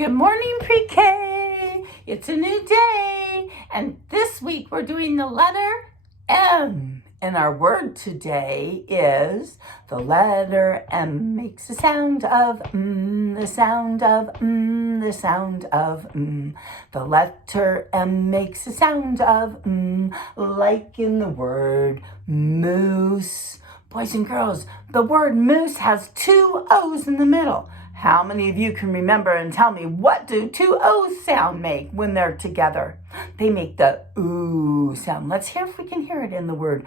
Good morning, PreK. It's a new day, and this week we're doing the letter M. And our word today is the letter M makes the sound of the sound of the sound of The letter M makes the sound of like in the word moose. Boys and girls, the word moose has two O's in the middle. How many of you can remember and tell me, what do two O's sound make when they're together? They make the ooh sound. Let's hear if we can hear it in the word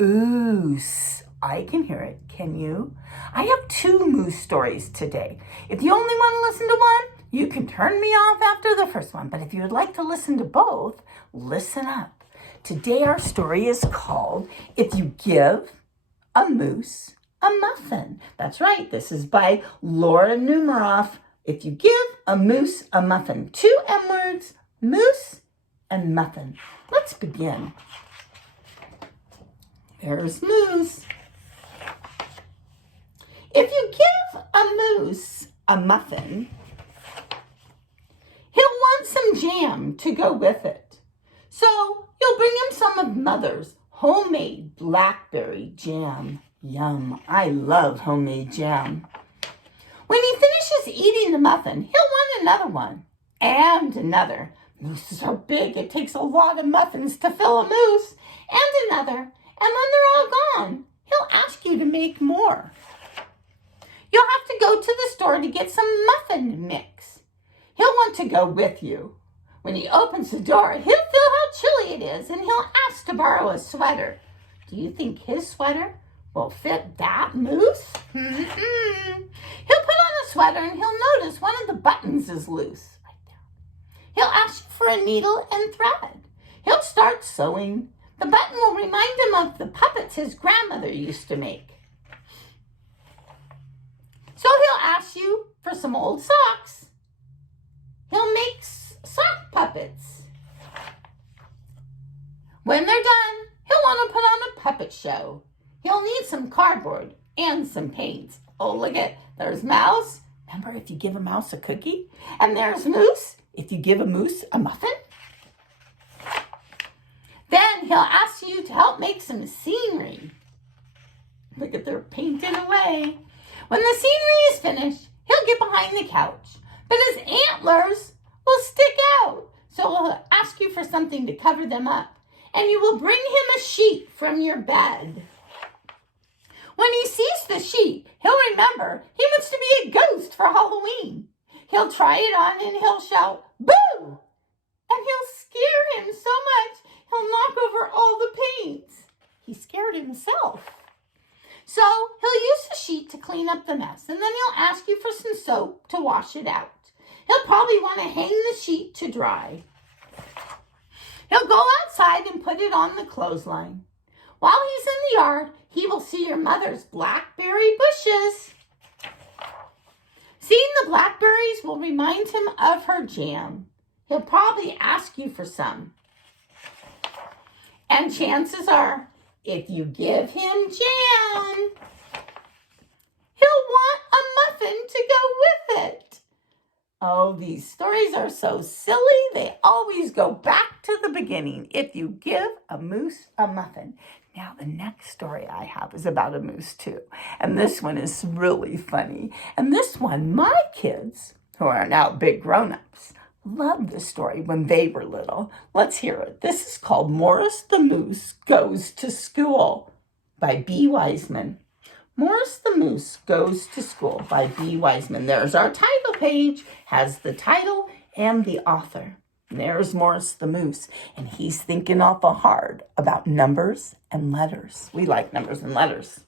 oose. I can hear it. Can you? I have two moose stories today. If you only want to listen to one, you can turn me off after the first one. But if you would like to listen to both, listen up. Today our story is called If You Give a Moose a Muffin. That's right. This is by Laura Numeroff. If you give a moose a muffin. Two M words, moose and muffin. Let's begin. There's moose. If you give a moose a muffin, he'll want some jam to go with it. So you'll bring him some of Mother's homemade blackberry jam. Yum, I love homemade jam. When he finishes eating the muffin, he'll want another one and another. Mooses are big. It takes a lot of muffins to fill a moose, and another. And when they're all gone, he'll ask you to make more. You'll have to go to the store to get some muffin mix. He'll want to go with you. When he opens the door, he'll feel how chilly it is, and he'll ask to borrow a sweater. Do you think his sweater will fit that moose? He'll put on a sweater and he'll notice one of the buttons is loose. Right there. He'll ask for a needle and thread. He'll start sewing. The button will remind him of the puppets his grandmother used to make. So he'll ask you for some old socks. He'll make sock puppets. When they're done, he'll want to put on a puppet show. He'll need some cardboard and some paint. Oh, look at, there's Mouse. Remember, if you give a mouse a cookie? And there's Moose, if you give a moose a muffin. Then he'll ask you to help make some scenery. Look at, they're painted away. When the scenery is finished, he'll get behind the couch. But his antlers will stick out. So he'll ask you for something to cover them up. And you will bring him a sheet from your bed. When he sees the sheet, he'll remember he wants to be a ghost for Halloween. He'll try it on and he'll shout, "Boo!" And he'll scare him so much, he'll knock over all the paint. He scared himself. So he'll use the sheet to clean up the mess, and then he'll ask you for some soap to wash it out. He'll probably want to hang the sheet to dry. He'll go outside and put it on the clothesline. While he's in the yard, he will see your mother's blackberry bushes. Seeing the blackberries will remind him of her jam. He'll probably ask you for some. And chances are, if you give him jam, he'll want a muffin to go with it. Oh, these stories are so silly. They always go back to the beginning. If you give a moose a muffin. Now, the next story I have is about a moose, too. And this one is really funny. And this one, my kids, who are now big grown-ups, loved this story when they were little. Let's hear it. This is called Morris the Moose Goes to School by B. Wiseman. Morris the Moose Goes to School by B. Wiseman. There's our title page, has the title and the author. And there's Morris the Moose, and he's thinking awful hard about numbers and letters. We like numbers and letters.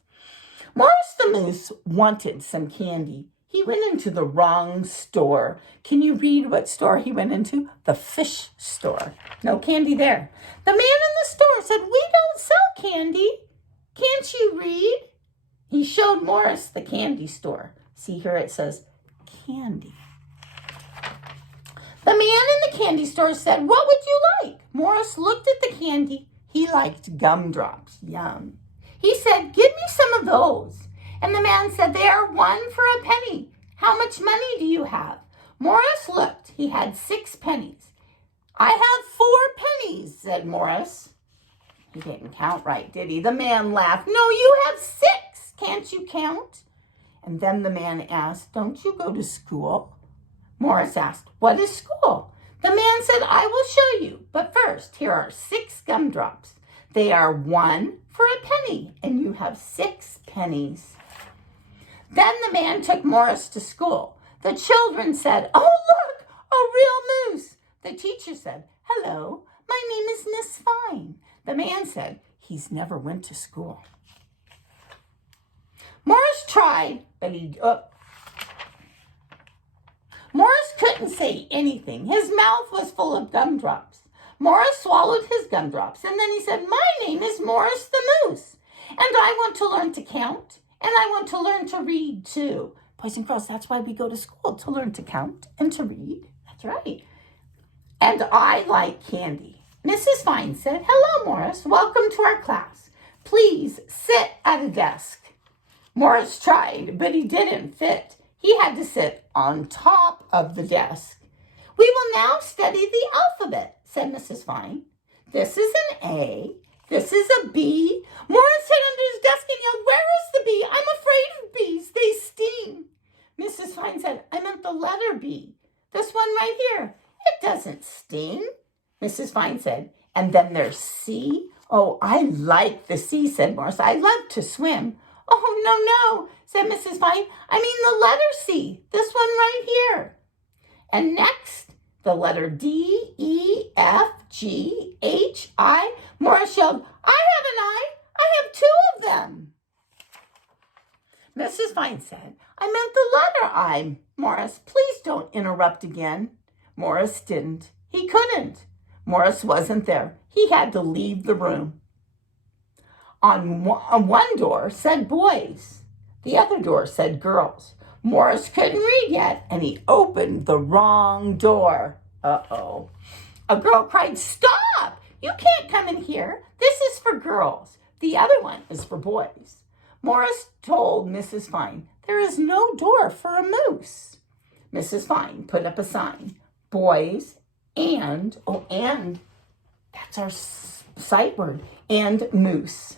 Morris the Moose wanted some candy. He went into the wrong store. Can you read what store he went into? The fish store. No candy there. The man in the store said, "We don't sell candy. Can't you read?" He showed Morris the candy store. See here it says candy. The man in the candy store said, "What would you like?" Morris looked at the candy. He liked gumdrops. Yum. He said, "Give me some of those." And the man said, "They are 1 for a penny. How much money do you have?" Morris looked. He had 6 pennies. I have 4 pennies, said Morris. He didn't count right, did he? The man laughed. No, you have 6. Can't you count? And then the man asked, don't you go to school? Morris asked, what is school? The man said, I will show you. But first, here are 6 gumdrops. They are 1 for a penny, and you have 6 pennies. Then the man took Morris to school. The children said, oh, look, a real moose. The teacher said, hello, my name is Miss Fine. The man said, he's never went to school. Morris tried, but Morris couldn't say anything. His mouth was full of gumdrops. Morris swallowed his gumdrops, and then he said, my name is Morris the Moose, and I want to learn to count, and I want to learn to read too. Boys and girls, that's why we go to school, to learn to count and to read. That's right. And I like candy. Mrs. Fine said, hello, Morris. Welcome to our class. Please sit at a desk. Morris tried, but he didn't fit. He had to sit on top of the desk. We will now study the alphabet, said Mrs. Fine. This is an A. This is a B. Morris hid under his desk and yelled, where is the B? I'm afraid of bees. They sting. Mrs. Fine said, I meant the letter B. This one right here. It doesn't sting. Mrs. Fine said, and then there's C. Oh, I like the C, said Morris. I love to swim. Oh, no, said Mrs. Fine. I mean the letter C, this one right here. And next, the letter D, E, F, G, H, I. Morris yelled, I have an I. I have 2 of them. Mrs. Fine said, I meant the letter I. Morris, please don't interrupt again. Morris didn't. He couldn't. Morris wasn't there. He had to leave the room. On one door said boys. The other door said girls. Morris couldn't read yet, and he opened the wrong door. Uh-oh. A girl cried, stop! You can't come in here. This is for girls. The other one is for boys. Morris told Mrs. Fine, there is no door for a moose. Mrs. Fine put up a sign, boys and that's our sight word, and moose.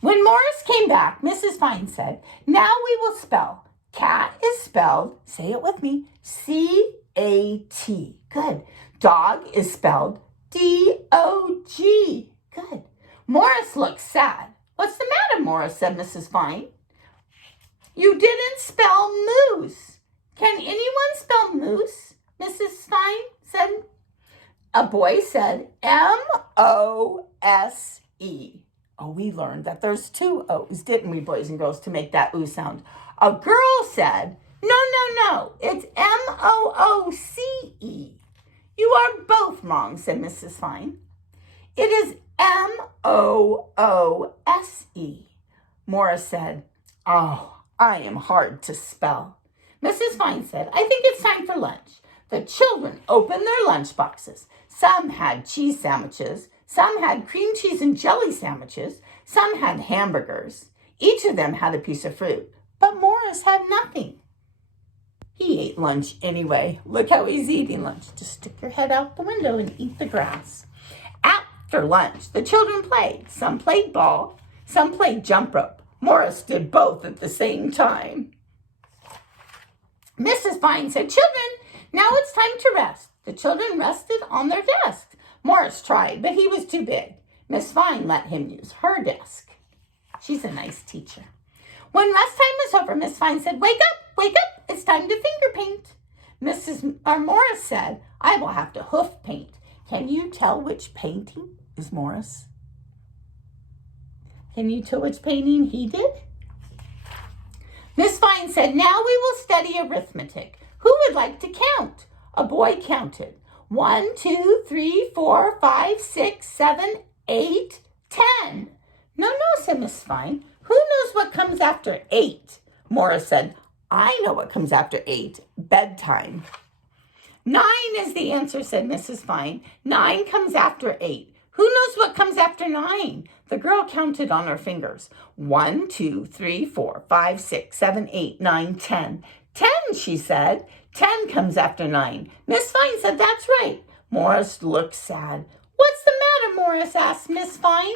When Morris came back, Mrs. Fine said, now we will spell. Cat is spelled, say it with me, C-A-T. Good. Dog is spelled D-O-G. Good. Morris looked sad. What's the matter, Morris, said Mrs. Fine. You didn't spell moose. Can anyone spell moose? Mrs. Fine said. A boy said M-O-S-E. Oh, we learned that there's 2 O's, didn't we, boys and girls, to make that ooh sound. A girl said, no, it's M-O-O-C-E. You are both wrong, said Mrs. Fine. It is M-O-O-S-E. Morris said, oh, I am hard to spell. Mrs. Fine said, I think it's time for lunch. The children opened their lunch boxes. Some had cheese sandwiches. Some had cream cheese and jelly sandwiches. Some had hamburgers. Each of them had a piece of fruit. But Morris had nothing. He ate lunch anyway. Look how he's eating lunch. Just stick your head out the window and eat the grass. After lunch, the children played. Some played ball. Some played jump rope. Morris did both at the same time. Mrs. Fine said, children, now it's time to rest. The children rested on their desks. Morris tried, but he was too big. Miss Fine let him use her desk. She's a nice teacher. When rest time was over, Miss Fine said, wake up, it's time to finger paint. Morris said, I will have to hoof paint. Can you tell which painting is Morris? Can you tell which painting he did? Miss Fine said, now we will study arithmetic. Who would like to count? A boy counted. 1, 2, 3, 4, 5, 6, 7, 8, 10. No, said Miss Fine. Who knows what comes after 8? Morris said, I know what comes after 8. Bedtime. 9 is the answer, said Mrs. Fine. 9 comes after 8. Who knows what comes after 9? The girl counted on her fingers. 1, 2, 3, 4, 5, 6, 7, 8, 9, 10. 10, she said. 10 comes after 9. Miss Fine said, that's right. Morris looked sad. What's the matter, Morris asked Miss Fine.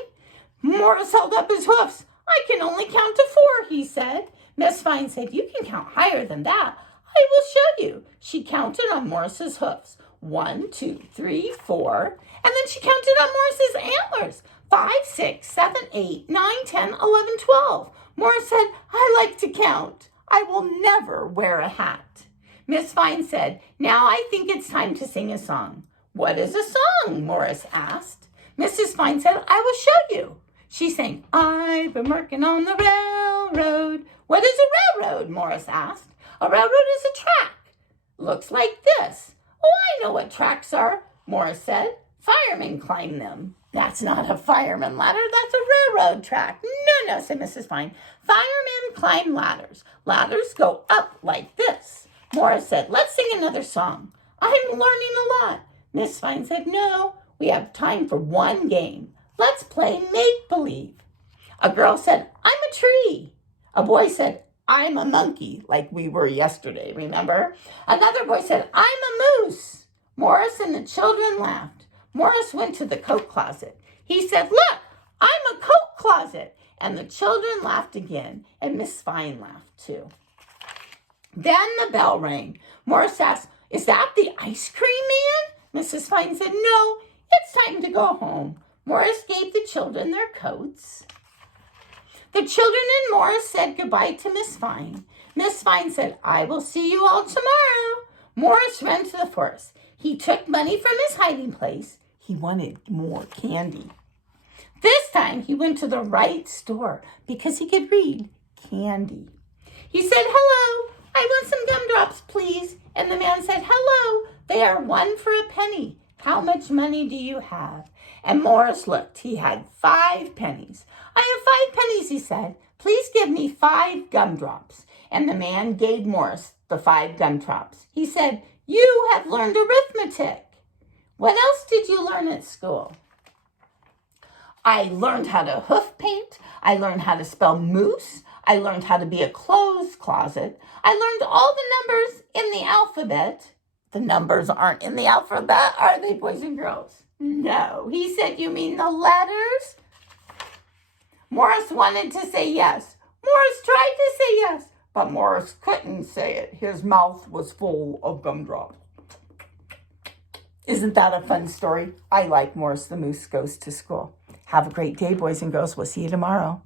Morris held up his hoofs. I can only count to 4, he said. Miss Fine said, you can count higher than that. I will show you. She counted on Morris's hoofs. 1, 2, 3, 4. And then she counted on Morris's antlers. 5, 6, 7, 8, 9, 10, 11, 12. Morris said, I like to count. I will never wear a hat. Miss Fine said, now I think it's time to sing a song. What is a song? Morris asked. Mrs. Fine said, I will show you. She sang, I've been working on the railroad. What is a railroad? Morris asked. A railroad is a track. Looks like this. Oh, I know what tracks are, Morris said. Firemen climb them. That's not a fireman ladder, that's a railroad track. No, said Mrs. Fine. Firemen climb ladders. Ladders go up like this. Morris said, let's sing another song. I'm learning a lot. Miss Fine said, no, we have time for one game. Let's play make-believe. A girl said, I'm a tree. A boy said, I'm a monkey, like we were yesterday, remember? Another boy said, I'm a moose. Morris and the children laughed. Morris went to the coat closet. He said, look, I'm a coat closet. And the children laughed again, and Miss Fine laughed too. Then the bell rang. Morris asked, is that the ice cream man? Mrs. Fine said, no, it's time to go home. Morris gave the children their coats. The children and Morris said goodbye to Miss Fine. Miss Fine said, I will see you all tomorrow. Morris ran to the forest. He took money from his hiding place. He wanted more candy. This time he went to the right store because he could read candy. He said, hello, I want some gumdrops, please. And the man said, hello, they are 1 for a penny. How much money do you have? And Morris looked. He had 5 pennies. I have 5 pennies, he said. Please give me 5 gumdrops. And the man gave Morris the 5 gumdrops. He said, you have learned arithmetic. What else did you learn at school? I learned how to hoof paint. I learned how to spell moose. I learned how to be a clothes closet. I learned all the numbers in the alphabet. The numbers aren't in the alphabet, are they, boys and girls? No. He said, you mean the letters? Morris wanted to say yes. Morris tried to say yes, but Morris couldn't say it. His mouth was full of gumdrops. Isn't that a fun story? I like Morris the Moose Goes to School. Have a great day, boys and girls. We'll see you tomorrow.